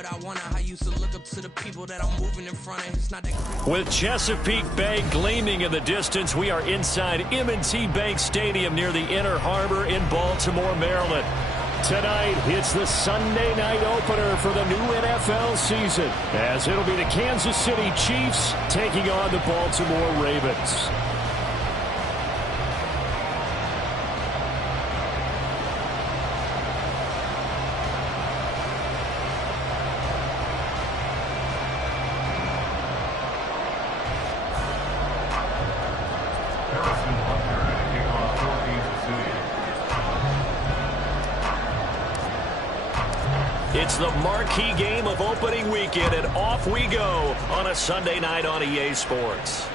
what I want. I used to look up to the people that I'm moving in front of. It's not that. With Chesapeake Bay gleaming in the distance, we are inside M&T Bank Stadium near the Inner Harbor in Baltimore, Maryland. Tonight, it's the Sunday night opener for the new NFL season, as it'll be the Kansas City Chiefs taking on the Baltimore Ravens. It's the marquee game of opening weekend, and off we go on a Sunday night on EA Sports.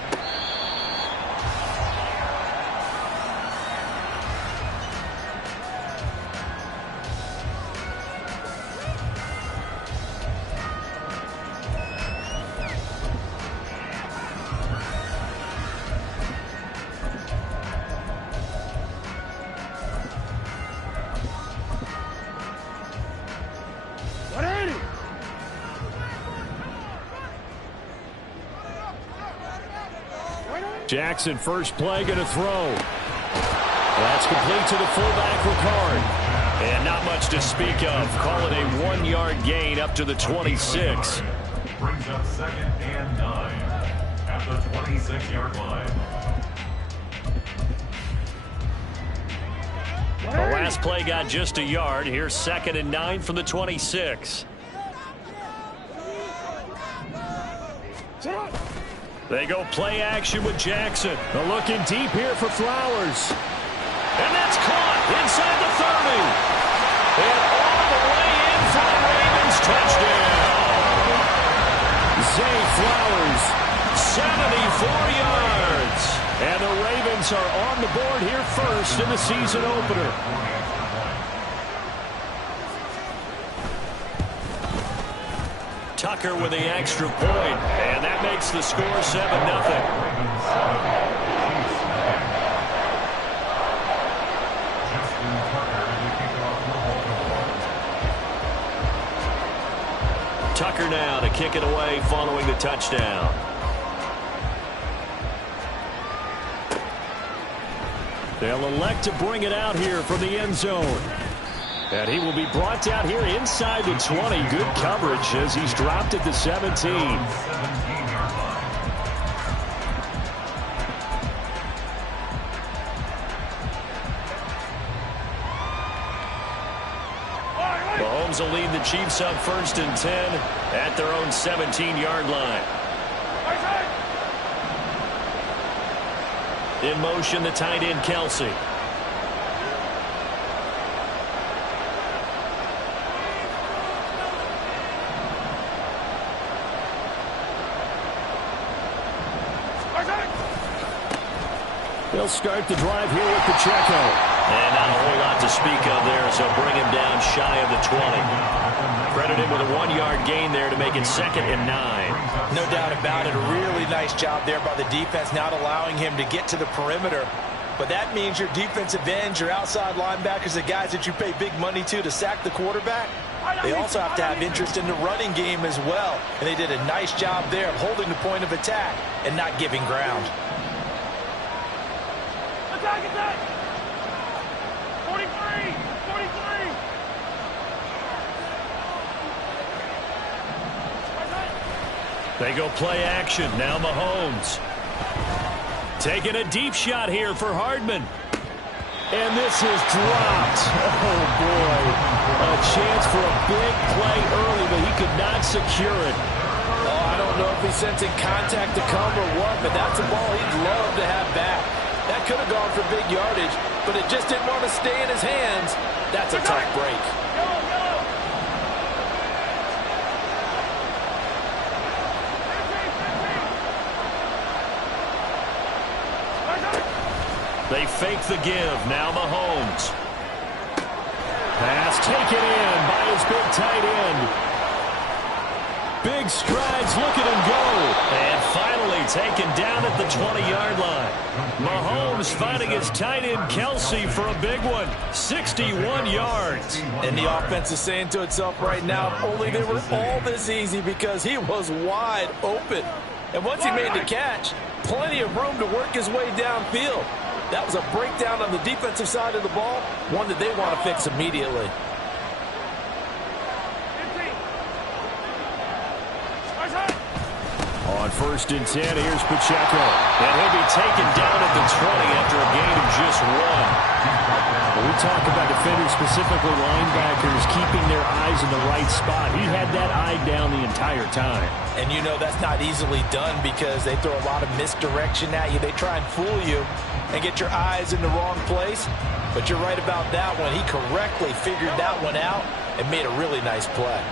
Jackson, first play, going to throw. That's complete to the fullback, Ricard. And not much to speak of. Call it a 1-yard gain up to the 26. Brings up 2nd and 9 at the 26-yard line. The last play got just a yard. Here's 2nd and 9 from the 26. They go play action with Jackson. They're looking deep here for Flowers. And that's caught inside the 30. And all the way in for the Ravens touchdown. Zay Flowers, 74 yards. And the Ravens are on the board here first in the season opener. Tucker with the extra point, and that makes the score 7-0. Tucker now to kick it away following the touchdown. They'll elect to bring it out here from the end zone. And he will be brought down here inside the 20. Good coverage as he's dropped at the 17. Mahomes will lead the Chiefs up 1st and 10 at their own 17-yard line. In motion, the tight end, Kelsey. They'll start the drive here with Pacheco. And not a whole lot to speak of there, so bring him down shy of the 20. Credit him with a 1-yard gain there to make it 2nd and 9. No doubt about it. A really nice job there by the defense, not allowing him to get to the perimeter. But that means your defensive ends, your outside linebackers, the guys that you pay big money to sack the quarterback, they also have to have interest in the running game as well. And they did a nice job there of holding the point of attack and not giving ground. Attack! 43! They go play action. Now Mahomes. Taking a deep shot here for Hardman. And this is dropped. Oh, boy. A chance for a big play early, but he could not secure it. Oh, I don't know if he's sensing contact to come or what, but that's a ball he'd love to have back. That could have gone for big yardage, but it just didn't want to stay in his hands. That's a tough break. They fake the give. Now Mahomes. Pass taken in by his big tight end. Big strides. Look at him go. And finally taken down at the 20-yard line. Mahomes fighting his tight end Kelce for a big one. 61 yards. And the offense is saying to itself right now, if only they were all this easy, because he was wide open. And once he made the catch, plenty of room to work his way downfield. That was a breakdown on the defensive side of the ball, one that they want to fix immediately. On 1st and 10, here's Pacheco. And he'll be taken down at the 20 after a gain of just 1. When we talk about defenders, specifically linebackers, keeping their eyes in the right spot, he had that eye down the entire time. And you know that's not easily done because they throw a lot of misdirection at you. They try and fool you and get your eyes in the wrong place. But you're right about that one. He correctly figured that one out and made a really nice play.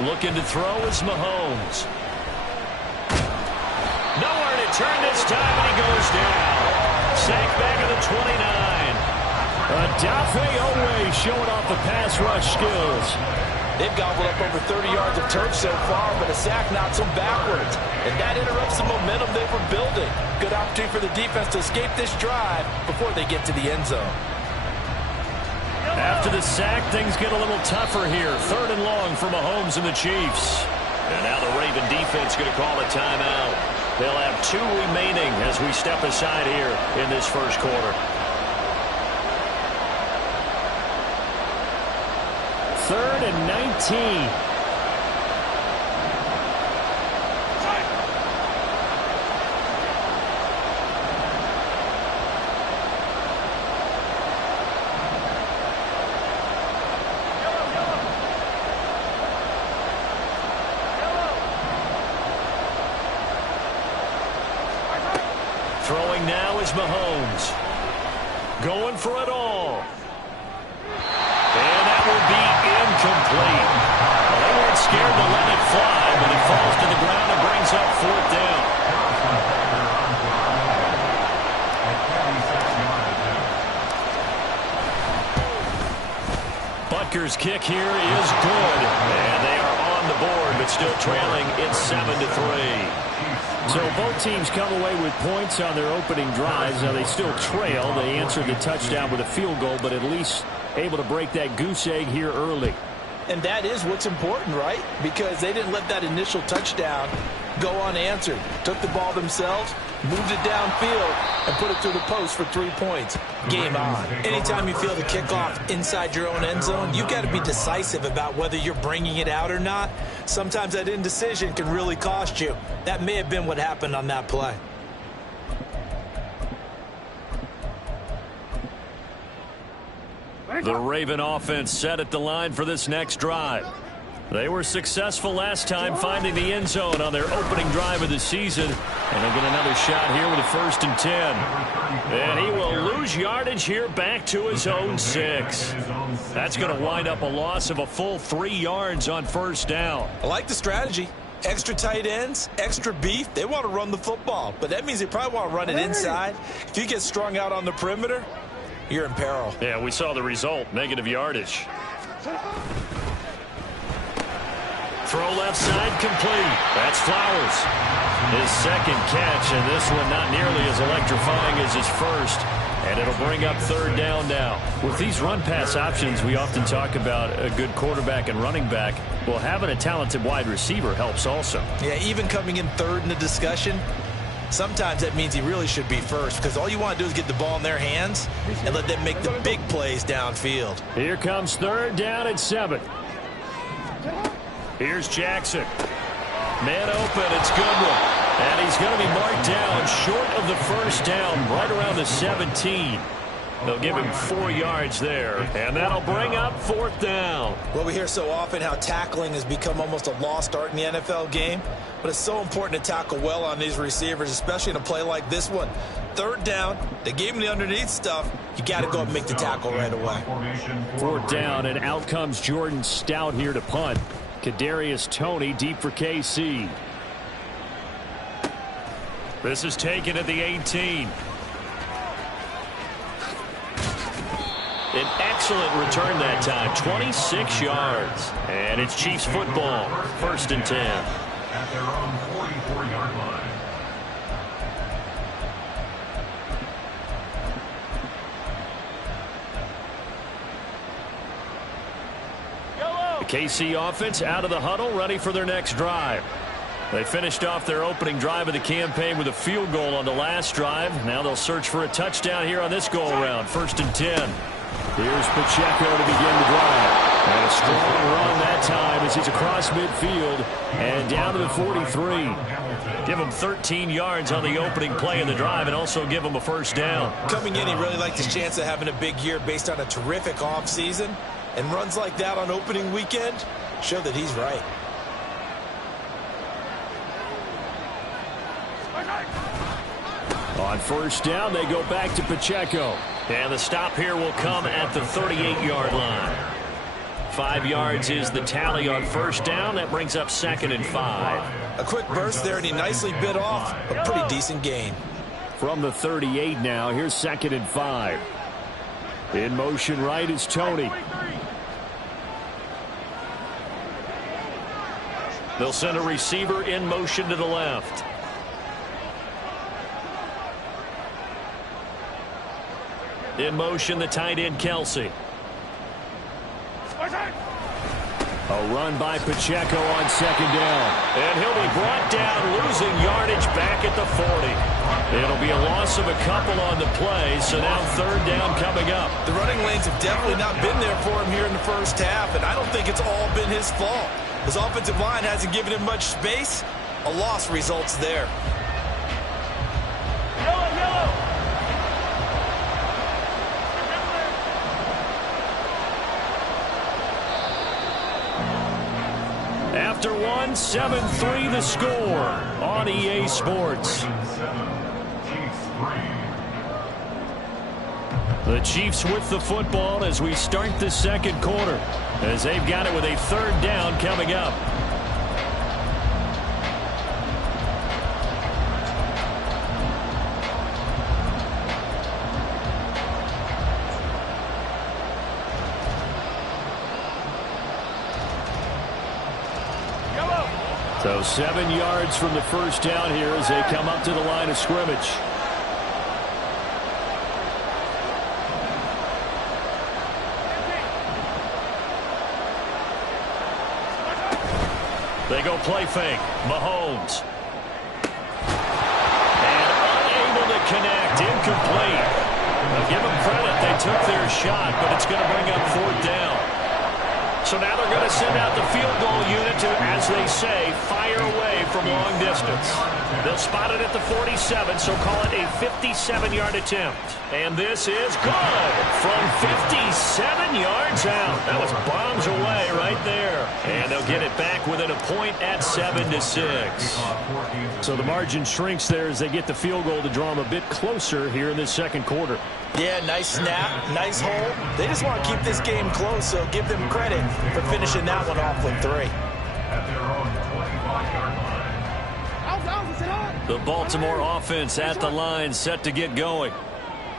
Looking to throw is Mahomes. Nowhere to turn this time, and he goes down. Sacked back at the 29. Odafe Oweh showing off the pass rush skills. They've gobbled up over 30 yards of turf so far, but a sack knocks them backwards. And that interrupts the momentum they were building. Good opportunity for the defense to escape this drive before they get to the end zone. After the sack, things get a little tougher here. 3rd and long for Mahomes and the Chiefs. And now the Raven defense going to call a timeout. They'll have 2 remaining as we step aside here in this first quarter. 3rd and 19. Throwing now is Mahomes. Going for it all. And that will be incomplete. Well, they weren't scared to let it fly, but it falls to the ground and brings up 4th down. Butker's kick here is good. And they are on the board, but still trailing. It's 7-3. So both teams come away with points on their opening drives. Now they still trail. They answered the touchdown with a field goal, but at least able to break that goose egg here early. And that is what's important, right? Because they didn't let that initial touchdown go unanswered. Took the ball themselves, moved it downfield, and put it through the post for 3 points. Game on. Anytime you feel the kickoff inside your own end zone, you've got to be decisive about whether you're bringing it out or not. Sometimes that indecision can really cost you. That may have been what happened on that play. The Raven offense set at the line for this next drive. They were successful last time finding the end zone on their opening drive of the season. And they'll get another shot here with a 1st and 10. And he will lose yardage here back to his own 6. That's going to wind up a loss of a full 3 yards on 1st down. I like the strategy. Extra tight ends, extra beef. They want to run the football, but that means they probably want to run it inside. If you get strung out on the perimeter, you're in peril. Yeah, we saw the result. Negative yardage. Throw left side complete. That's Flowers. His 2nd catch, and this one not nearly as electrifying as his first. And it'll bring up 3rd down now. With these run-pass options, we often talk about a good quarterback and running back. Well, having a talented wide receiver helps also. Yeah, even coming in 3rd in the discussion, sometimes that means he really should be first, because all you want to do is get the ball in their hands and let them make the big plays downfield. Here comes 3rd down at 7. Here's Jackson. Man open, it's Goodwin. And he's going to be marked down short of the 1st down, right around the 17. They'll give him 4 yards there, and that'll bring up 4th down. Well, we hear so often how tackling has become almost a lost art in the NFL game, but it's so important to tackle well on these receivers, especially in a play like this one. 3rd down, they gave him the underneath stuff. You got to go and make the tackle right away. 4th down, and out comes Jordan Stout here to punt. Kadarius Toney deep for KC. This is taken at the 18. An excellent return that time, 26 yards. And it's Chiefs football, 1st and 10. At their own 44-yard line. The KC offense out of the huddle, ready for their next drive. They finished off their opening drive of the campaign with a field goal on the last drive. Now they'll search for a touchdown here on this go-around, 1st and 10. Here's Pacheco to begin the drive. And a strong run that time as he's across midfield and down to the 43. Give him 13 yards on the opening play of the drive and also give him a 1st down. Coming in, he really liked his chance of having a big year based on a terrific offseason. And runs like that on opening weekend show that he's right. On 1st down, they go back to Pacheco. And the stop here will come at the 38-yard line. 5 yards is the tally on 1st down. That brings up 2nd and 5. A quick burst there, and he nicely bit off a pretty decent gain. From the 38 now, here's 2nd and 5. In motion right is Tony. They'll send a receiver in motion to the left. In motion, the tight end, Kelsey. A run by Pacheco on 2nd down. And he'll be brought down, losing yardage back at the 40. It'll be a loss of a couple on the play, so now 3rd down coming up. The running lanes have definitely not been there for him here in the first half, and I don't think it's all been his fault. His offensive line hasn't given him much space. A loss results there. After one, 7-3 the score on EA Sports. The Chiefs with the football as we start the 2nd quarter, as they've got it with a 3rd down coming up. So 7 yards from the 1st down here as they come up to the line of scrimmage. They go play fake. Mahomes. And unable to connect. Incomplete. Now give them credit. They took their shot, but it's going to bring up 4th down. So now they're going to send out the field goal unit to, as they say, fire away from long distance. They'll spot it at the 47, so call it a 57-yard attempt. And this is good from 57 yards out. That was bombs away right there. And they'll get it back within a point at 7-6. So the margin shrinks there as they get the field goal to draw them a bit closer here in this 2nd quarter. Yeah, nice snap, nice hole. They just want to keep this game close, so give them credit for finishing that one off with 3. At their own 25-yard line. The Baltimore offense at the line, set to get going.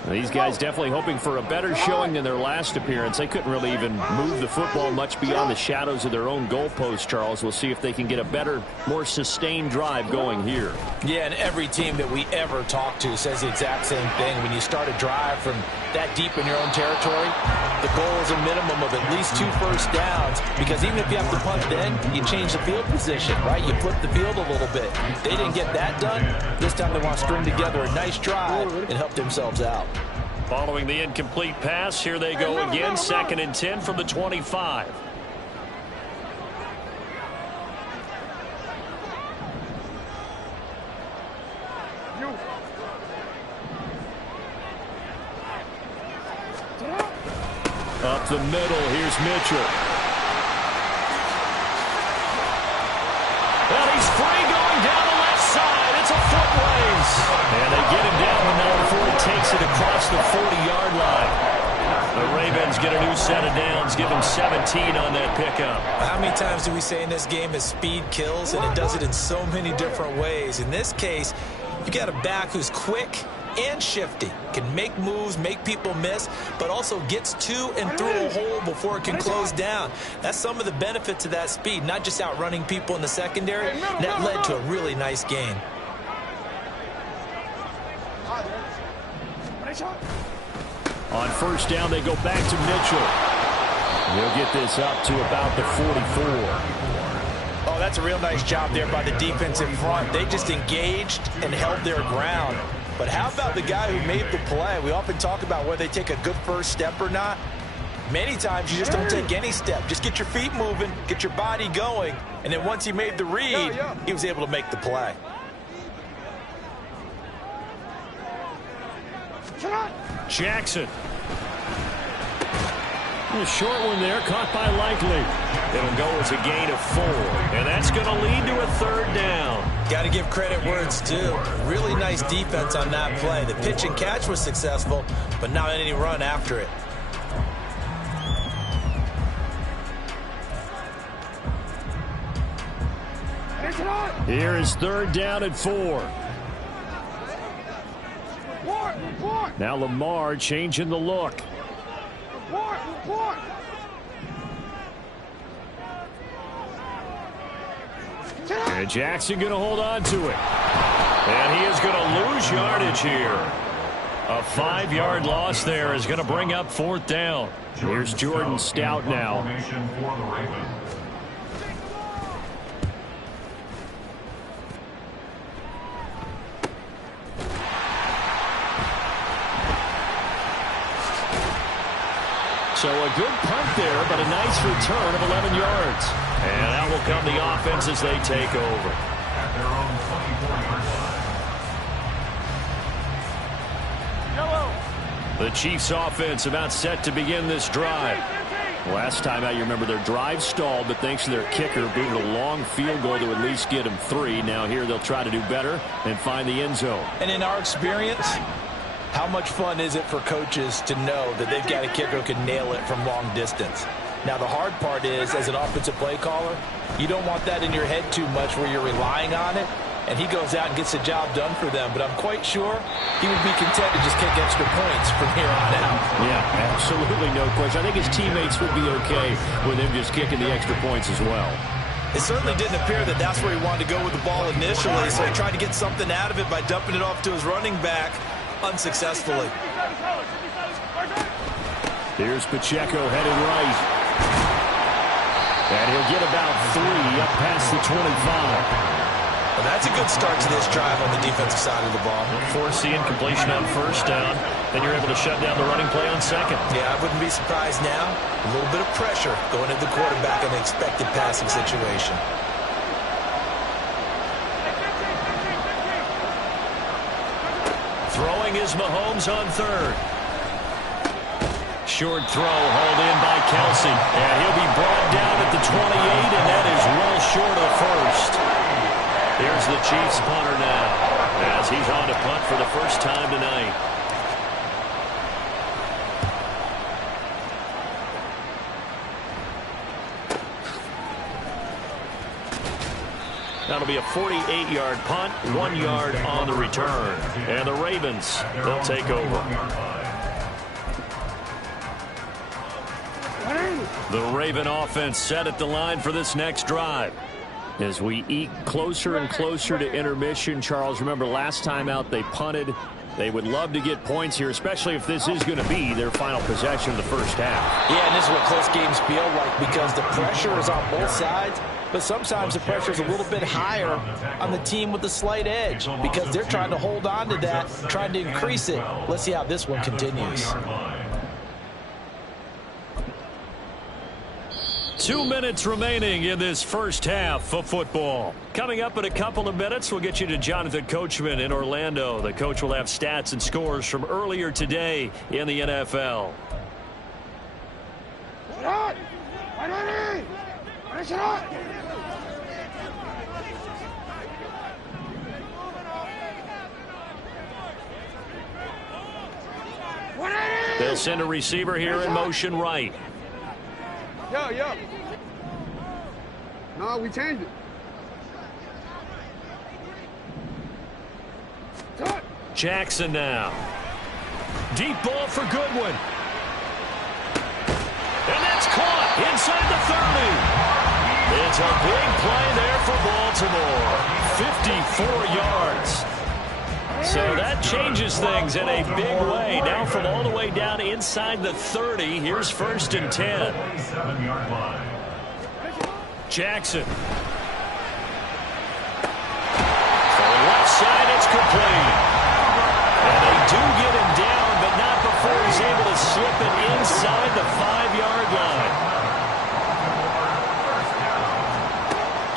These guys definitely hoping for a better showing than their last appearance. They couldn't really even move the football much beyond the shadows of their own goalpost, Charles. We'll see if they can get a better, more sustained drive going here. Yeah, and every team that we ever talk to says the exact same thing. When you start a drive from that deep in your own territory, the goal is a minimum of at least 2 first downs, because even if you have to punt then, you change the field position, right? You flip the field a little bit. They didn't get that done. This time they want to string together a nice drive and help themselves out. Following the incomplete pass, here they go again, 2nd and 10 from the 25. Up the middle, here's Mitchell. And he's free going down the left side. It's a foot race. And they get him down the middle before he takes it across the 40-yard line. The Ravens get a new set of downs, give him 17 on that pickup. How many times do we say in this game that speed kills, and it does it in so many different ways? In this case, you got a back who's quick, and shifty. Can make moves, make people miss, but also gets to and through a hole before it can close down. That's some of the benefits of that speed, not just outrunning people in the secondary. That led to a really nice gain. On first down, they go back to Mitchell. He'll get this up to about the 44. Oh, that's a real nice job there by the defensive front. They just engaged and held their ground. But how about the guy who made the play? We often talk about whether they take a good first step or not. Many times you just don't take any step. Just get your feet moving, get your body going, and then once he made the read, he was able to make the play. Jackson. A short one there, caught by Likely. It'll go as a gain of 4, and that's going to lead to a third down. Got to give credit where it's due. Really nice defense on that play. The pitch and catch was successful, but not any run after it. Here is third down at 4. Now Lamar changing the look. And Jackson going to hold on to it. And he is going to lose yardage here. A 5-yard loss there is going to bring up fourth down. Here's Jordan Stout now. So a good punt there, but a nice return of 11 yards. And out will come the offense as they take over. At their own 24-yard line. The Chiefs offense about set to begin this drive. Last time out, you remember their drive stalled, but thanks to their kicker, booted a long field goal to at least get them 3. Now here they'll try to do better and find the end zone. And in our experience, how much fun is it for coaches to know that they've got a kicker who can nail it from long distance? Now, the hard part is, as an offensive play caller, you don't want that in your head too much where you're relying on it, and he goes out and gets the job done for them. But I'm quite sure he would be content to just kick extra points from here on out. Yeah, absolutely no question. I think his teammates would be okay with him just kicking the extra points as well. It certainly didn't appear that that's where he wanted to go with the ball initially, so he tried to get something out of it by dumping it off to his running back unsuccessfully. Here's Pacheco headed right. And he'll get about 3 up past the 25. Well, that's a good start to this drive on the defensive side of the ball. Force the incompletion on first down. Then you're able to shut down the running play on second. Yeah, I wouldn't be surprised now. A little bit of pressure going into the quarterback in an expected passing situation. Throwing is Mahomes on third. Short throw hauled in by Kelsey. And he'll be brought down at the 28, and that is well short of first. Here's the Chiefs punter now, as he's on to punt for the first time tonight. That'll be a 48-yard punt, 1 yard on the return. And the Ravens, they'll take over. The Raven offense set at the line for this next drive. As we eke closer and closer to intermission, Charles, remember last time out they punted. They would love to get points here, especially if this is going to be their final possession of the first half. Yeah, and this is what close games feel like because the pressure is on both sides, but sometimes the pressure is a little bit higher on the team with the slight edge because they're trying to hold on to that, trying to increase it. Let's see how this one continues. 2 minutes remaining in this first half of football. Coming up in a couple of minutes, we'll get you to Jonathan Coachman in Orlando. The coach will have stats and scores from earlier today in the NFL. They'll send a receiver here in motion right. Yo. No, we changed it. Jackson now. Deep ball for Goodwin. And that's caught inside the 30. It's a big play there for Baltimore. 54 yards. So that changes things in a big way. Now from all the way down inside the 30, here's 1st and 10. Jackson. For the left side, it's complete. And they do get him down, but not before he's able to slip it inside the 5-yard line.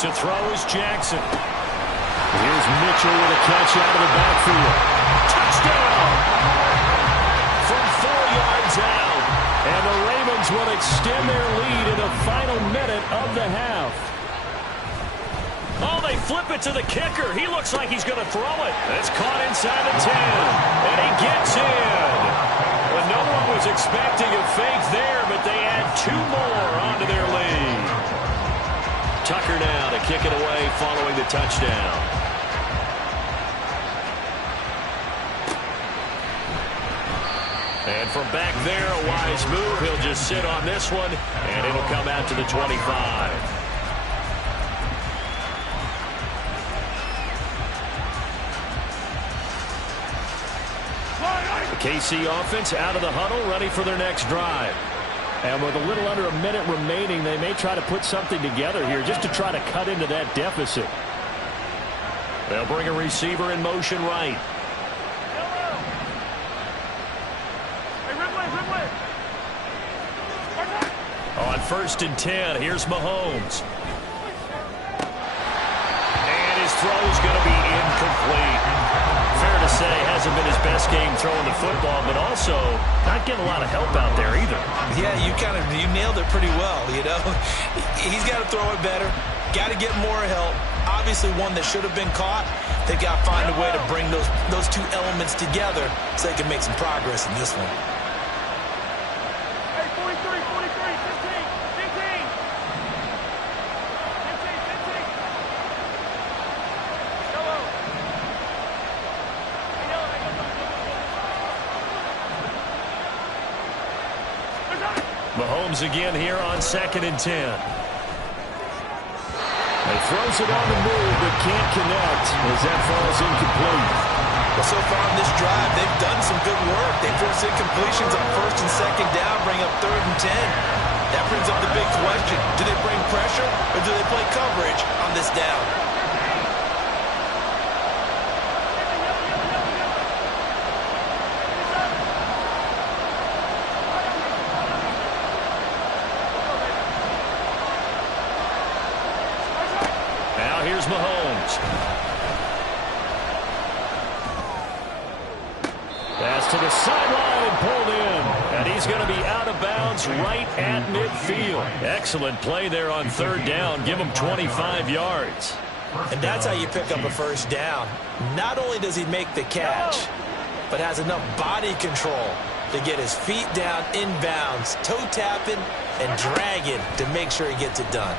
To throw is Jackson. Here's Mitchell with a catch out of the backfield. Touchdown! From 4 yards out. And the Ravens will extend their lead in the final minute of the half. Oh, they flip it to the kicker. He looks like he's going to throw it. It's caught inside the 10. And he gets in. Well, no one was expecting a fake there, but they add 2 more onto their lead. Tucker now to kick it away following the touchdown. And from back there, a wise move. He'll just sit on this one, and it'll come out to the 25. The KC offense out of the huddle, ready for their next drive. And with a little under a minute remaining, they may try to put something together here just to try to cut into that deficit. They'll bring a receiver in motion right. On 1st and 10, here's Mahomes. And his throw is going to be incomplete. Fair to say, hasn't been his best game throwing the football, but also not getting a lot of help out there either. Yeah, you nailed it pretty well, you know. He's got to throw it better. Got to get more help. Obviously one that should have been caught. They've got to find a way to bring those 2 elements together so they can make some progress in this one. Hey, 43, 43, 15, 15. 15. Yellow. Mahomes again here on 2nd and 10. He throws it on the move, but can't connect as that falls incomplete. Well, so far in this drive, they've done some good work. They force incompletions on 1st and 2nd down, bring up 3rd and 10. That brings up the big question. Do they bring pressure or do they play coverage on this down? Now here's Mahomes. Pass to the sideline and pulled in. And he's going to be out of bounds right at midfield. Excellent play there on 3rd down. Give him 25 yards. And that's how you pick up a 1st down. Not only does he make the catch, but has enough body control to get his feet down inbounds, toe tapping and dragging to make sure he gets it done.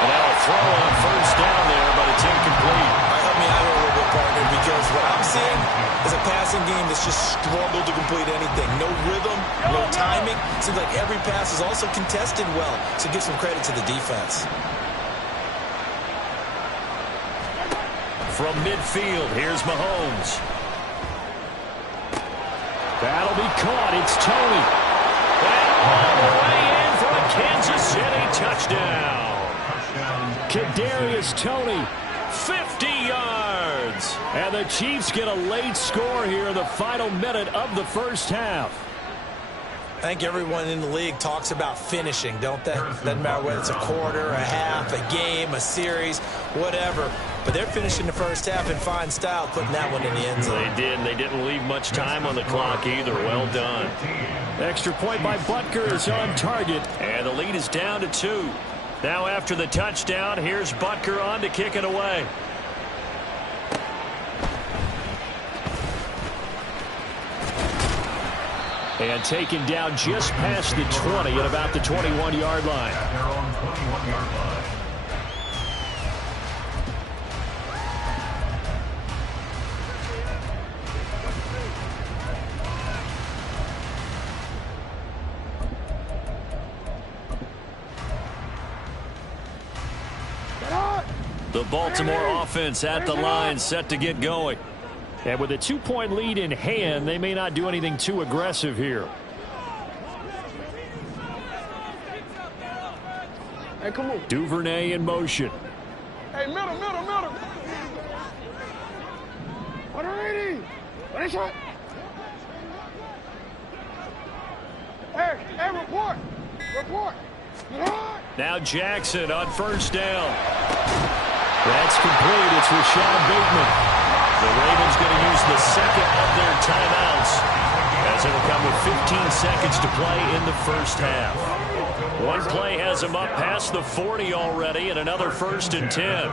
And now a throw on 1st down there, but it's incomplete. Help me out here a little bit, partner, because what I'm seeing is a passing game that's just struggled to complete anything. No rhythm, no timing. Seems like every pass is also contested well, so give some credit to the defense. From midfield, here's Mahomes. That'll be caught. It's Tony. And all the way in for a Kansas City touchdown. Kadarius Toney, 50 yards. And the Chiefs get a late score here in the final minute of the 1st half. I think everyone in the league talks about finishing, don't they? Doesn't matter whether it's a quarter, a half, a game, a series, whatever. But they're finishing the 1st half in fine style, putting that one in the end zone. They did, and they didn't leave much time on the clock either. Well done. Extra point by Butker is on target, and the lead is down to 2. Now after the touchdown, here's Butker on to kick it away. And taken down just past the 20 at about the 21-yard line. The Baltimore offense at the line, set to get going. And with a 2-point lead in hand, they may not do anything too aggressive here. Hey, come on. Duvernay in motion. Hey, middle. What are you? What is it? Hey, report. Now Jackson on first down. That's complete. It's Rashad Bateman. The Ravens going to use the second of their timeouts as it'll come with 15 seconds to play in the first half. One play has them up past the 40 already, and another 1st and 10.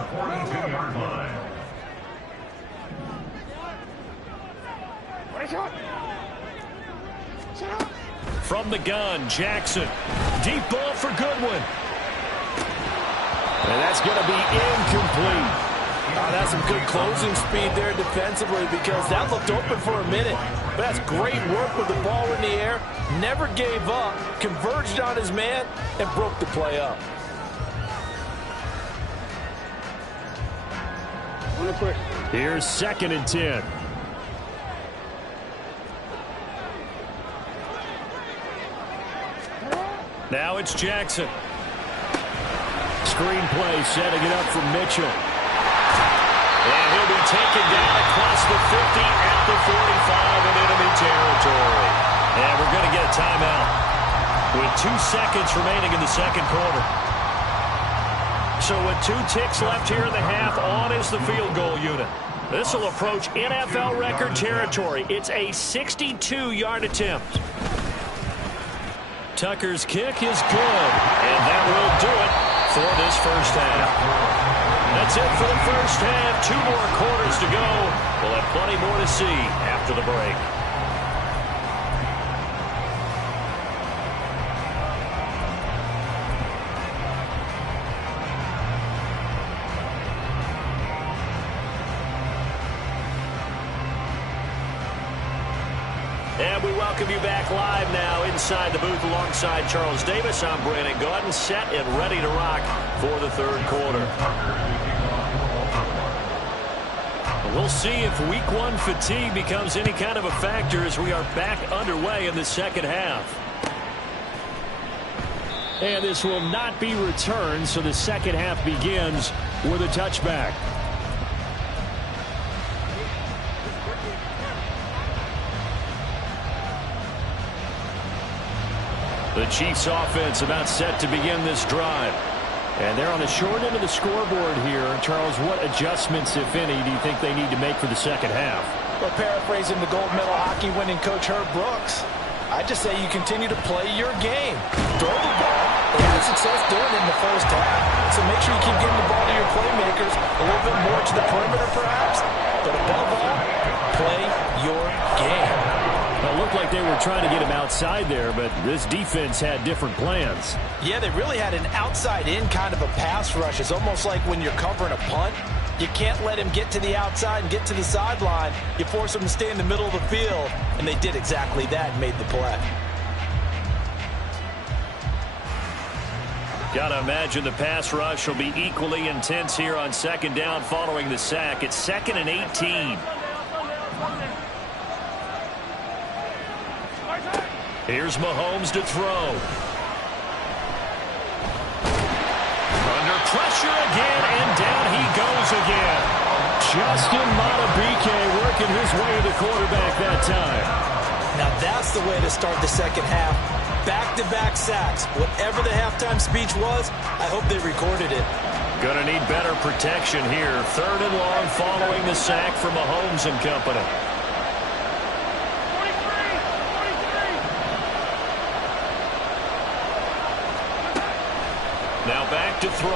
From the gun, Jackson. Deep ball for Goodwin. And that's going to be incomplete. That's some good closing speed there defensively because that looked open for a minute. But that's great work with the ball in the air. Never gave up, converged on his man, and broke the play up. Here's 2nd and 10. Now it's Jackson. Screenplay setting it up for Mitchell. And he'll be taken down across the 50 at the 45 in enemy territory. And we're going to get a timeout with 2 seconds remaining in the second quarter. So with 2 ticks left here in the half, on is the field goal unit. This will approach NFL record territory. It's a 62-yard attempt. Tucker's kick is good, and that will do it for this first half. That's it for the first half. 2 more quarters to go. We'll have plenty more to see after the break. And we welcome you back live now inside the booth alongside Charles Davis. I'm Brandon Gaudin, set and ready to rock for the third quarter. We'll see if week 1 fatigue becomes any kind of a factor as we are back underway in the second half. And this will not be returned, so the second half begins with a touchback. The Chiefs offense about set to begin this drive. And they're on the short end of the scoreboard here. Charles, what adjustments, if any, do you think they need to make for the second half? Well, paraphrasing the gold medal hockey winning coach Herb Brooks, I just say you continue to play your game. Throw the ball. They had success doing it in the first half. So make sure you keep getting the ball to your playmakers, a little bit more to the perimeter perhaps. But above all, play your game. It looked like they were trying to get him outside there, but this defense had different plans. Yeah, they really had an outside-in kind of a pass rush. It's almost like when you're covering a punt. You can't let him get to the outside and get to the sideline. You force him to stay in the middle of the field, and they did exactly that and made the play. Gotta imagine the pass rush will be equally intense here on second down following the sack. It's 2nd and 18. Here's Mahomes to throw. Under pressure again, and down he goes again. Justin Madubuike working his way to the quarterback that time. Now that's the way to start the second half. Back-to-back sacks. Whatever the halftime speech was, I hope they recorded it. Gonna need better protection here. 3rd and long following the sack from Mahomes and company. Now back to throw.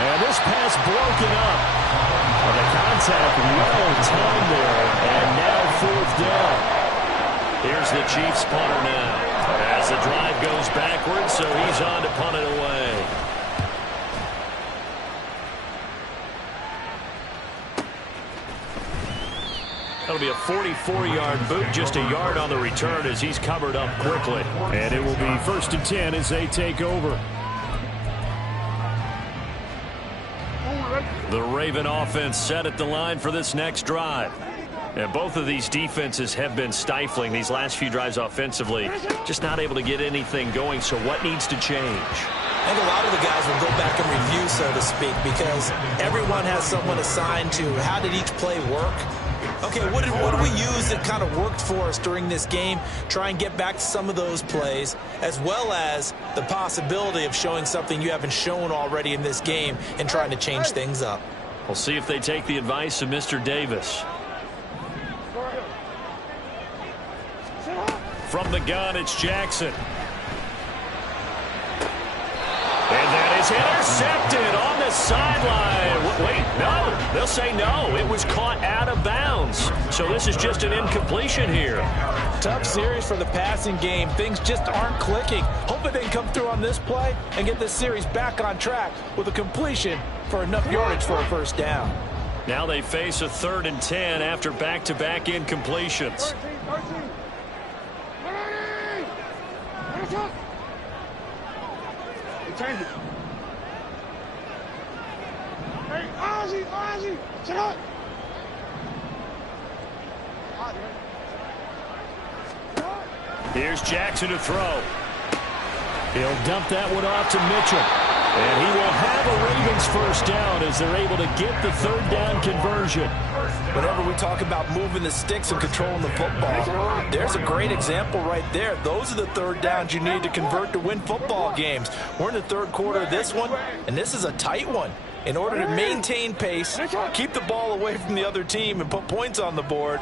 And this pass broken up. Well, the contact well timed there. And now 4th down. Here's the Chiefs punter now. As the drive goes backwards, so he's on to punt it away. That'll be a 44-yard boot, just a yard on the return as he's covered up quickly. And it will be 1st and 10 as they take over. The Raven offense set at the line for this next drive. And both of these defenses have been stifling these last few drives offensively. Just not able to get anything going, so what needs to change? I think a lot of the guys will go back and review, so to speak, because everyone has someone assigned to how did each play work. Okay, what did we use that kind of worked for us during this game? Try and get back to some of those plays, as well as the possibility of showing something you haven't shown already in this game and trying to change things up. We'll see if they take the advice of Mr. Davis. From the gun, it's Jackson. And that is intercepted on the sideline. Wait, no. They'll say no. It was caught out of bounds. So this is just an incompletion here. Tough series for the passing game. Things just aren't clicking. Hoping they can come through on this play and get this series back on track with a completion for enough yardage for a first down. Now they face a 3rd and 10 after back-to-back incompletions. 13. Change it. Hey, Ozzy, sit up. Here's Jackson to throw. He'll dump that one off to Mitchell. And he will have a Ravens first down as they're able to get the 3rd down conversion. Whenever we talk about moving the sticks and controlling the football, there's a great example right there. Those are the 3rd downs you need to convert to win football games. We're in the 3rd quarter of this one, and this is a tight one. In order to maintain pace, keep the ball away from the other team, and put points on the board,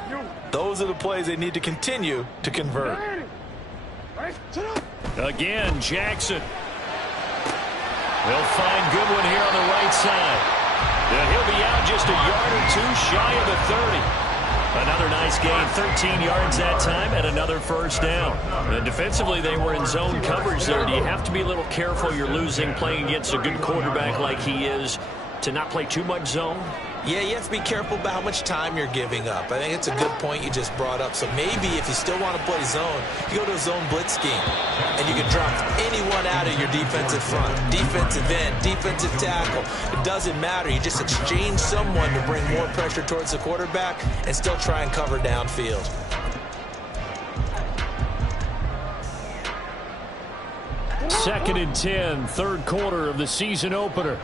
those are the plays they need to continue to convert. Again, Jackson. They'll find Goodwin here on the right side. And he'll be out just a yard or two shy of the 30. Another nice gain, 13 yards that time, and another first down. And defensively, they were in zone coverage there. Do you have to be a little careful you're losing playing against a good quarterback like he is to not play too much zone? Yeah, you have to be careful about how much time you're giving up. I think it's a good point you just brought up. So maybe if you still want to play zone, you go to a zone blitz scheme, and you can drop anyone out of your defensive front, defensive end, defensive tackle. It doesn't matter. You just exchange someone to bring more pressure towards the quarterback and still try and cover downfield. Second and 10, 3rd quarter of the season opener.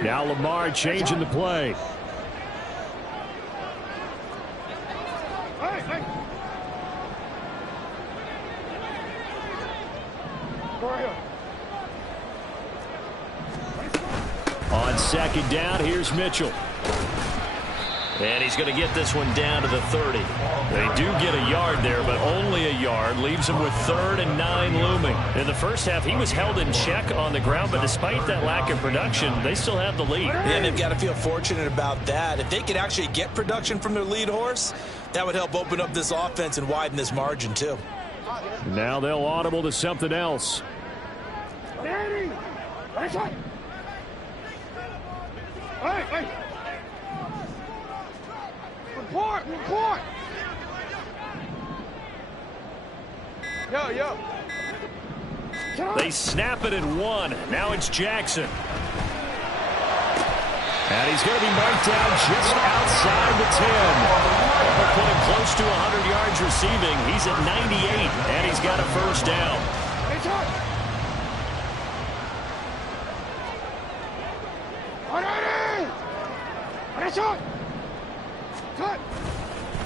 Now Lamar changing the play. On 2nd down, here's Mitchell. And he's going to get this one down to the 30. They do get a yard there, but only a yard. Leaves him with 3rd and 9 looming. In the first half, he was held in check on the ground, but despite that lack of production, they still have the lead. Yeah, they've got to feel fortunate about that. If they could actually get production from their lead horse, that would help open up this offense and widen this margin, too. Now they'll audible to something else. Hey! Report! Yo! They snap it at 1. Now it's Jackson. And he's going to be marked down just outside the 10. They'll put him close to 100 yards receiving. He's at 98, and he's got a first down.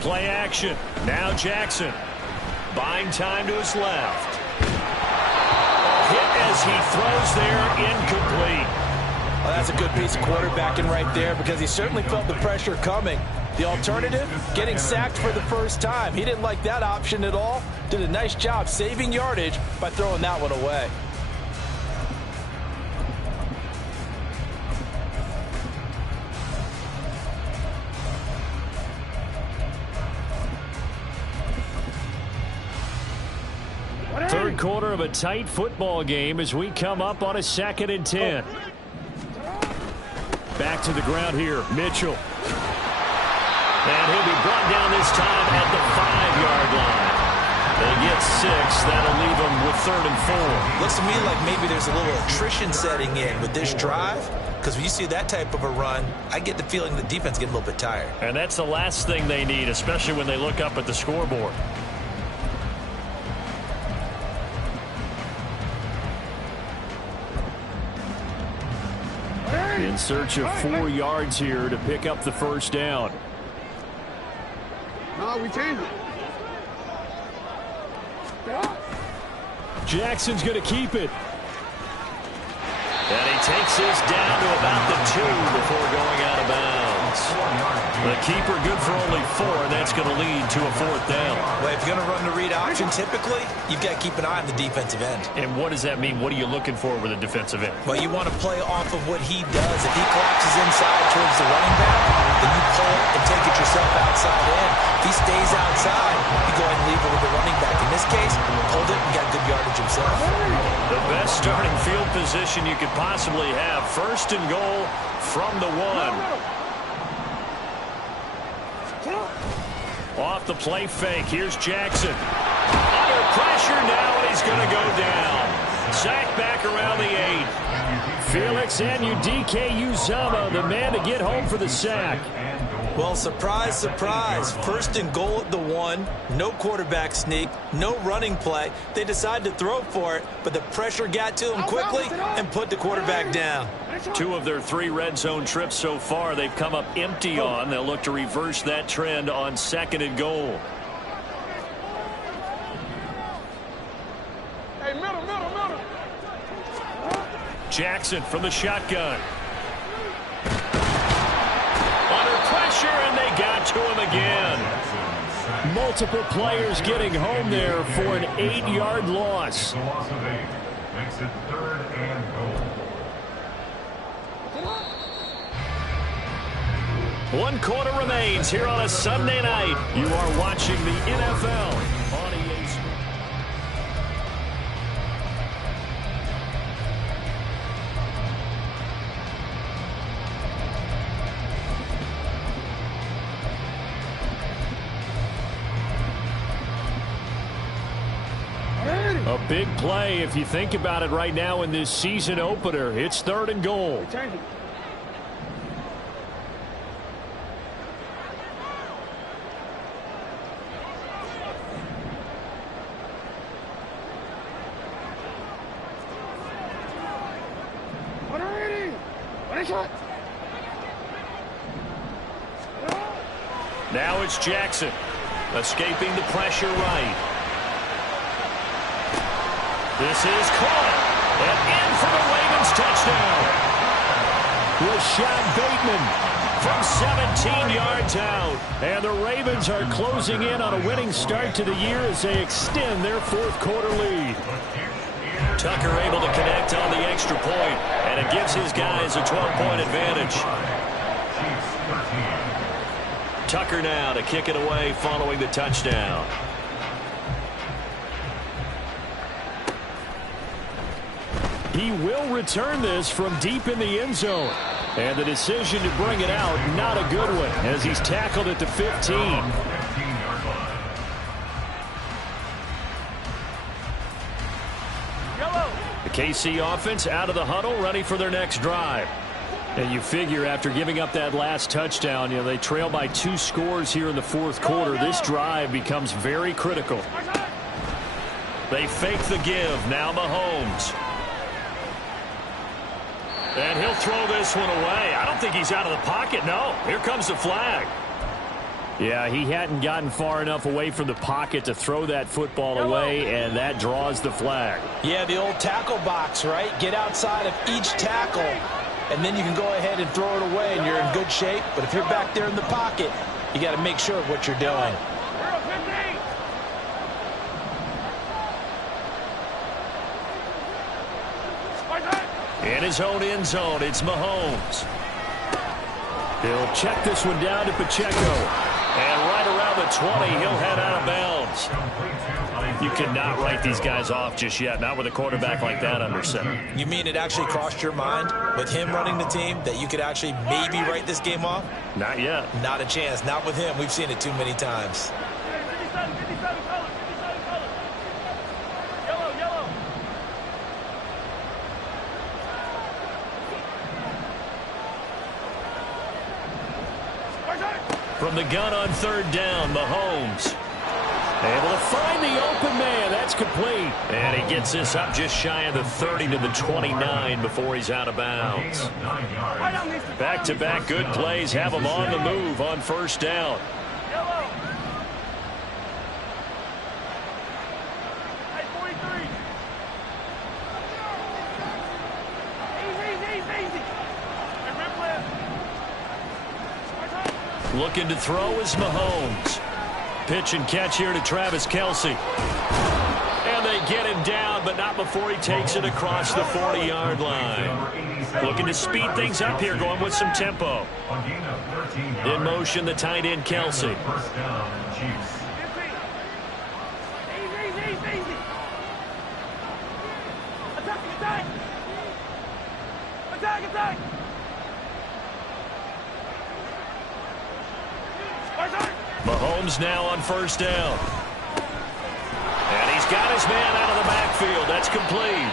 Play action. Now Jackson. Buying time to his left. Hit as he throws there, incomplete. Well, that's a good piece of quarterbacking right there because he certainly felt the pressure coming. The alternative, getting sacked for the first time. He didn't like that option at all. Did a nice job saving yardage by throwing that one away. Third quarter of a tight football game as we come up on a 2nd and 10. Back to the ground here, Mitchell. And he'll be brought down this time at the 5-yard line. They get 6. That'll leave them with 3rd and 4. Looks to me like maybe there's a little attrition setting in with this drive. Because when you see that type of a run, I get the feeling the defense get a little bit tired. And that's the last thing they need, especially when they look up at the scoreboard. In search of 4 yards here to pick up the first down. No, we change it. Jackson's going to keep it. And he takes this down to about the 2 before going out of bounds. The keeper good for only 4, and that's going to lead to a 4th down. Well, if you're going to run the read option, typically, you've got to keep an eye on the defensive end. And what does that mean? What are you looking for with a defensive end? Well, you want to play off of what he does. If he collapses inside towards the running back, then you pull it and take it yourself outside in. If he stays outside, you go ahead and leave it with the running back. In this case, pulled it and got good yardage himself. The best starting field position you could possibly have. 1st and goal from the 1. Off the play fake. Here's Jackson. Under pressure now, and he's going to go down. Sacked back around the 8. Felix Anudike-Uzomah, the man to get home for the sack. Well, surprise, surprise. 1st and goal at the 1. No quarterback sneak. No running play. They decide to throw for it, but the pressure got to him quickly and put the quarterback down. 2 of their 3 red zone trips so far they've come up empty on. They'll look to reverse that trend on 2nd and goal. Hey, middle. Jackson from the shotgun. Under pressure, and they got to him again. Multiple players getting home there for an 8-yard loss. The loss of 8 makes it 3rd and goal. 1 quarter remains here on a Sunday night. You are watching the NFL on EA Sports. A big play if you think about it right now in this season opener. It's 3rd and goal. Change it. Now it's Jackson escaping the pressure right. This is caught and in for the Ravens touchdown. Rashad Bateman from 17 yards out. And the Ravens are closing in on a winning start to the year as they extend their 4th quarter lead. Tucker able to connect on the extra point, and it gives his guys a 12-point advantage. Tucker now to kick it away following the touchdown. He will return this from deep in the end zone. And the decision to bring it out, not a good one, as he's tackled at the 15. The KC offense out of the huddle, ready for their next drive. And you figure after giving up that last touchdown, they trail by 2 scores here in the 4th quarter. This drive becomes very critical. They fake the give. Now Mahomes. And he'll throw this one away. I don't think he's out of the pocket. No, here comes the flag. Yeah, he hadn't gotten far enough away from the pocket to throw that football away, and that draws the flag. Yeah, the old tackle box, right? Get outside of each tackle, and then you can go ahead and throw it away, and you're in good shape. But if you're back there in the pocket, you got to make sure of what you're doing. In his own end zone, it's Mahomes. He'll check this one down to Pacheco. And right around the 20, he'll head out of bounds. You cannot write these guys off just yet, not with a quarterback like that under center. You mean it actually crossed your mind with him running the team that you could actually maybe write this game off? Not yet. Not a chance. Not with him. We've seen it too many times. From the gun on third down, Mahomes. Able to find the open man. That's complete. And he gets this up just shy of the 30 to the 29 before he's out of bounds. Back-to-back good plays have him on the move on first down. Looking to throw is Mahomes. Pitch and catch here to Travis Kelce. And they get him down, but not before he takes it across the 40-yard line. Looking to speed things up here, going with some tempo. In motion, the tight end, Kelce. Attack! Mahomes now on first down. And he's got his man out of the backfield. That's complete.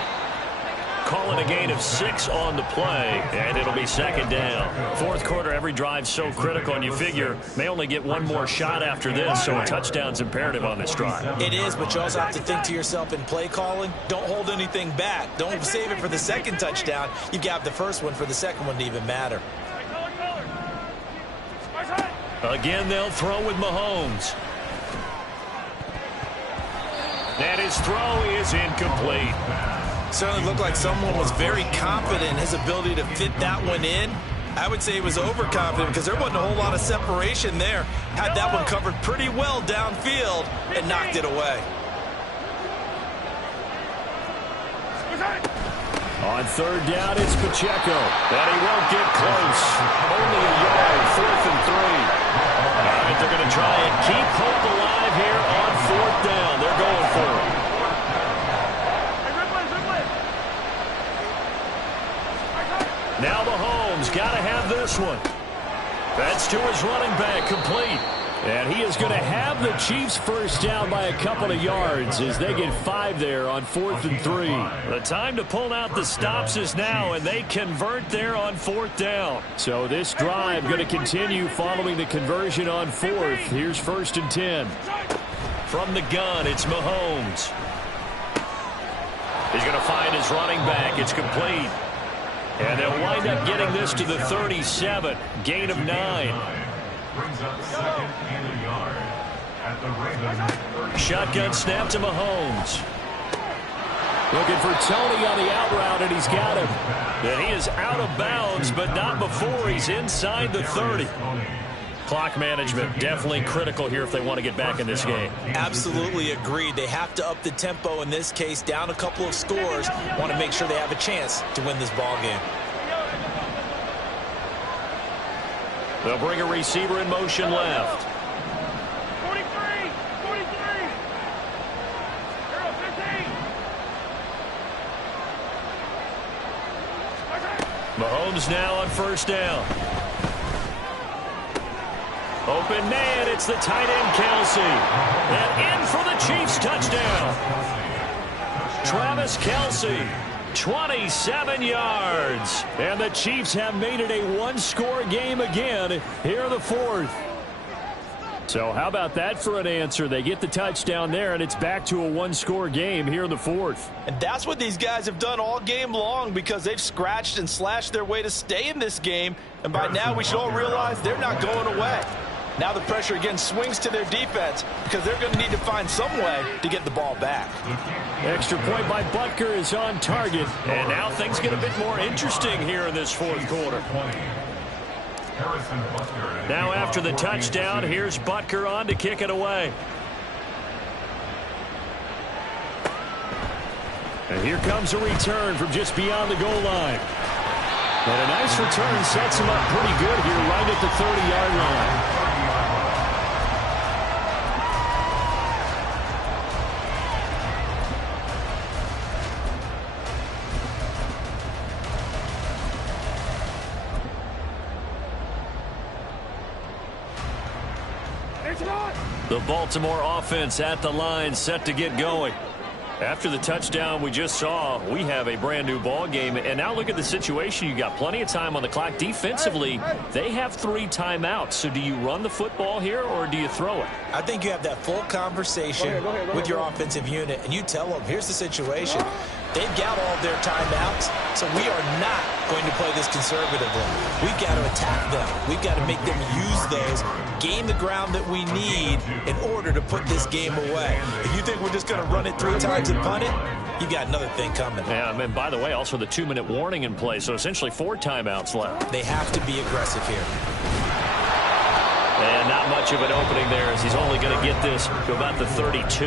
Calling a gain of 6 on the play, and it'll be second down. Fourth quarter, every drive's so critical, and you figure may only get one more shot after this, so a touchdown's imperative on this drive. It is, but you also have to think to yourself in play calling, don't hold anything back. Don't save it for the second touchdown. You've got the first one for the second one to even matter. Again, they'll throw with Mahomes. And his throw is incomplete. Certainly looked like someone was very confident in his ability to fit that one in. I would say he was overconfident because there wasn't a whole lot of separation there. Had that one covered pretty well downfield and knocked it away. On third down, it's Pacheco. And he won't get close. Only a yard, 4th and 3. All right, they're going to try and keep hope alive here on fourth down. They're going for it. Now Mahomes got to have this one. That's to his running back, complete. And he is going to have the Chiefs first down by a couple of yards as they get 5 there on 4th and 3. The time to pull out the stops is now, and they convert there on 4th down. So this drive going to continue following the conversion on 4th. Here's 1st and 10. From the gun, it's Mahomes. He's going to find his running back. It's complete. And they'll wind up getting this to the 37. Gain of 9. Brings up second and a yard at the Ravens. Shotgun snap to Mahomes. Looking for Tony on the out route, and he's got him. And he is out of bounds, but not before he's inside the 30. Clock management definitely critical here if they want to get back in this game. Absolutely agreed. They have to up the tempo in this case, down a couple of scores. Want to make sure they have a chance to win this ball game. They'll bring a receiver in motion left. 43! Arrow 15! Mahomes now on first down. Open man, it's the tight end Kelce. And in for the Chiefs touchdown. Travis Kelce. 27 yards. And the Chiefs have made it a one-score game again here in the fourth. So how about that for an answer? They get the touchdown there, and it's back to a one-score game here in the fourth. And that's what these guys have done all game long because they've scratched and slashed their way to stay in this game. And by now we should all realize they're not going away. Now the pressure again swings to their defense because they're going to need to find some way to get the ball back. Extra point by Butker is on target. And now things get a bit more interesting here in this fourth quarter. Now after the touchdown, here's Butker on to kick it away. And here comes a return from just beyond the goal line. And a nice return sets him up pretty good here right at the 30-yard line. The Baltimore offense at the line, set to get going. After the touchdown we just saw, we have a brand new ball game. And now look at the situation. You got plenty of time on the clock. Defensively, they have 3 timeouts. So do you run the football here or do you throw it? I think you have that full conversation with your offensive unit, and you tell them, here's the situation. They've got all of their timeouts, so we are not going to play this conservatively. We've got to attack them. We've got to make them use those, gain the ground that we need in order to put this game away. If you think we're just going to run it 3 times and punt it, you got another thing coming. Yeah, and by the way, also the 2-minute warning in play, so essentially 4 timeouts left. They have to be aggressive here. And not much of an opening there as he's only going to get this to about the 32.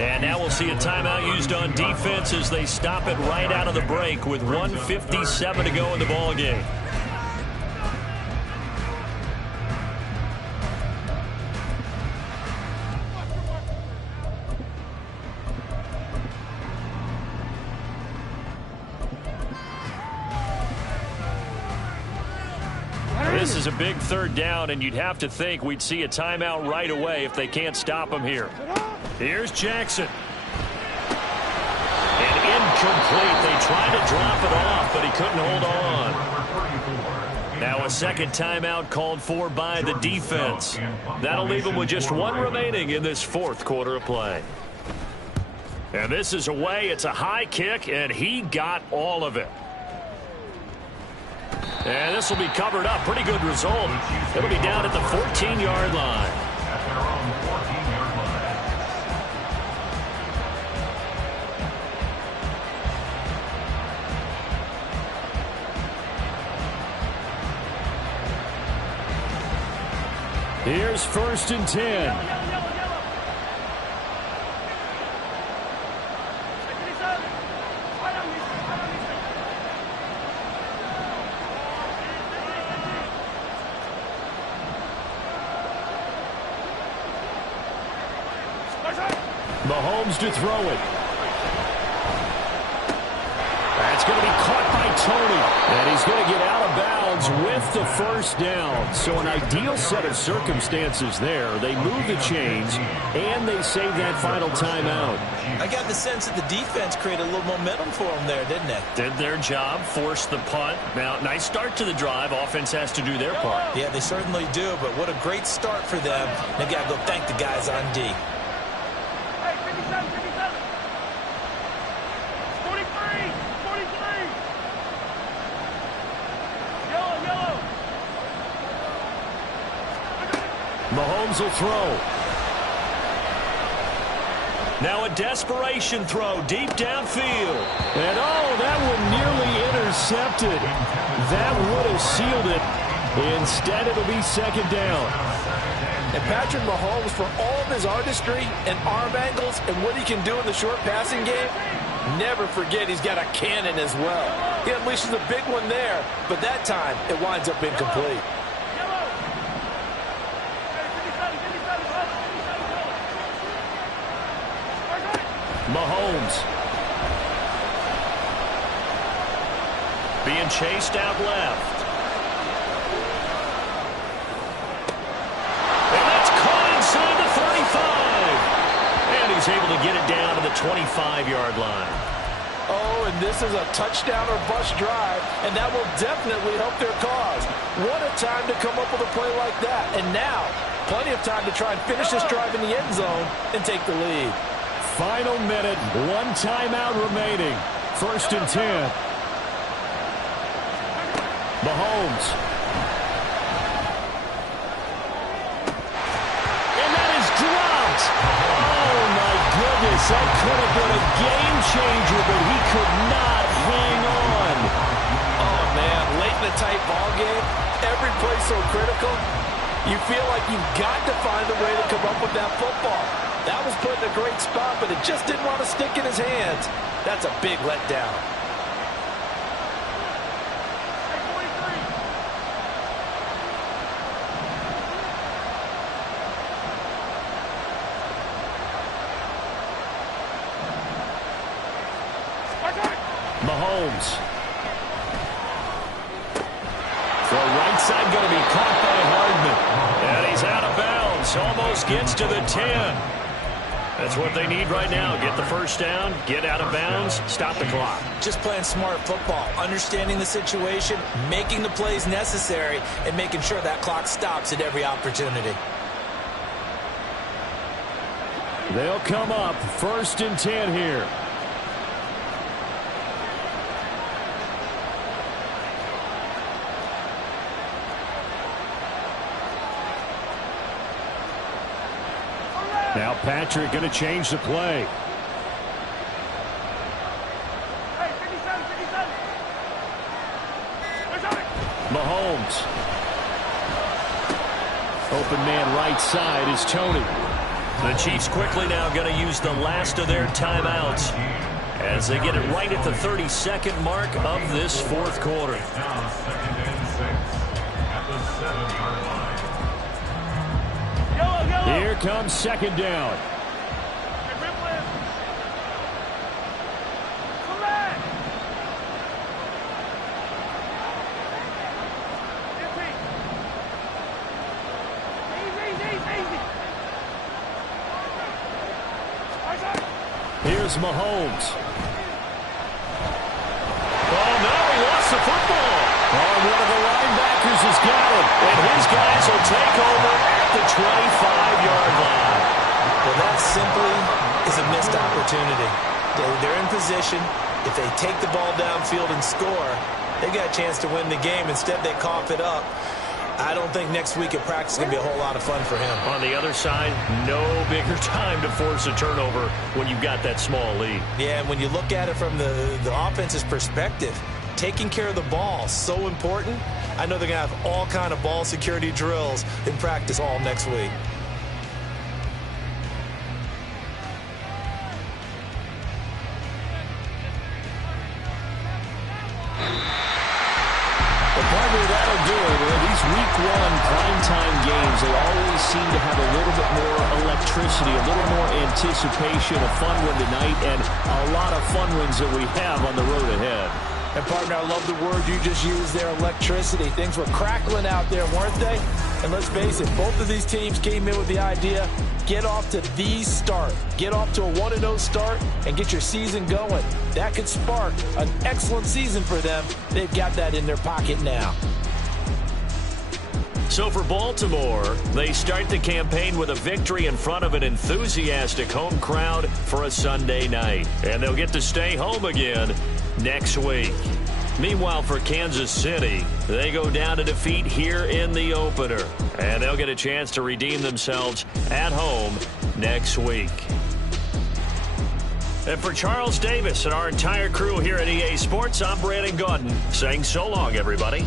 And now we'll see a timeout used on defense as they stop it right out of the break with 1:57 to go in the ball game. This is a big 3rd down, and you'd have to think we'd see a timeout right away if they can't stop him here. Here's Jackson. And incomplete. They tried to drop it off, but he couldn't hold on. Now a second timeout called for by the defense. That'll leave them with just 1 remaining in this 4th quarter of play. And this is away. It's a high kick, and he got all of it. And this will be covered up. Pretty good result. It'll be down at the 14-yard line. Here's 1st and 10. Mahomes to throw it. That's going to be caught by Tony. And he's going to get out of bounds with the 1st down. So an ideal set of circumstances there. They move the chains, and they save that final timeout. I got the sense that the defense created a little momentum for them there, didn't it? Did their job, forced the punt. Now, nice start to the drive. Offense has to do their part. Yeah, they certainly do, but what a great start for them. They've got to go thank the guys on D. Mahomes will throw. Now a desperation throw deep downfield. And oh, that one nearly intercepted. That would have sealed it. Instead, it'll be 2nd down. And Patrick Mahomes, for all of his artistry and arm angles and what he can do in the short passing game, never forget he's got a cannon as well. He unleashes a big one there, but that time it winds up incomplete. Mahomes being chased out left. And that's caught inside the 35. And he's able to get it down to the 25-yard line. Oh, and this is a touchdown or bust drive, and that will definitely help their cause. What a time to come up with a play like that. And now, plenty of time to try and finish this drive in the end zone and take the lead. Final minute, 1 timeout remaining. 1st and 10. Mahomes. And that is dropped. Oh, my goodness. That could have been a game changer, but he could not hang on. Oh, man. Late in a tight ball game, every play so critical. You feel like you've got to find a way to come up with that football. That was put in a great spot, but it just didn't want to stick in his hands. That's a big letdown. Mahomes. The right side going to be caught by Hardman. And he's out of bounds. Almost gets to the 10. That's what they need right now. Get the first down, get out of bounds, stop the clock. Just playing smart football, understanding the situation, making the plays necessary, and making sure that clock stops at every opportunity. They'll come up 1st and 10 here. Now Patrick going to change the play. Mahomes. Open man right side is Tony. The Chiefs quickly now going to use the last of their timeouts as they get it right at the 32nd mark of this 4th quarter. Now 2nd and 6 at the 7-yard line. Here comes 2nd down. Here's Mahomes. Oh, no, he lost the football. Oh, one of the linebackers has got it. And his guys will take over at the 25-yard line. Well, that simply is a missed opportunity. They're in position. If they take the ball downfield and score, they got a chance to win the game. Instead, they cough it up. I don't think next week at practice is going to be a whole lot of fun for him. On the other side, no bigger time to force a turnover when you've got that small lead. Yeah, and when you look at it from the offense's perspective, taking care of the ball, so important. I know they're going to have all kind of ball security drills in practice all next week. That'll do it. These week 1 primetime games, they always seem to have a little bit more electricity, a little more anticipation, a fun one tonight, and a lot of fun ones that we have on the road ahead. And, partner, I love the word you just used there, electricity. Things were crackling out there, weren't they? And let's face it, both of these teams came in with the idea, get off to the start. Get off to a 1-0 start and get your season going. That could spark an excellent season for them. They've got that in their pocket now. So for Baltimore, they start the campaign with a victory in front of an enthusiastic home crowd for a Sunday night. And they'll get to stay home again next week. Meanwhile, for Kansas City, they go down to defeat here in the opener. And they'll get a chance to redeem themselves at home next week. And for Charles Davis and our entire crew here at EA Sports, I'm Brandon Gaudin saying so long, everybody.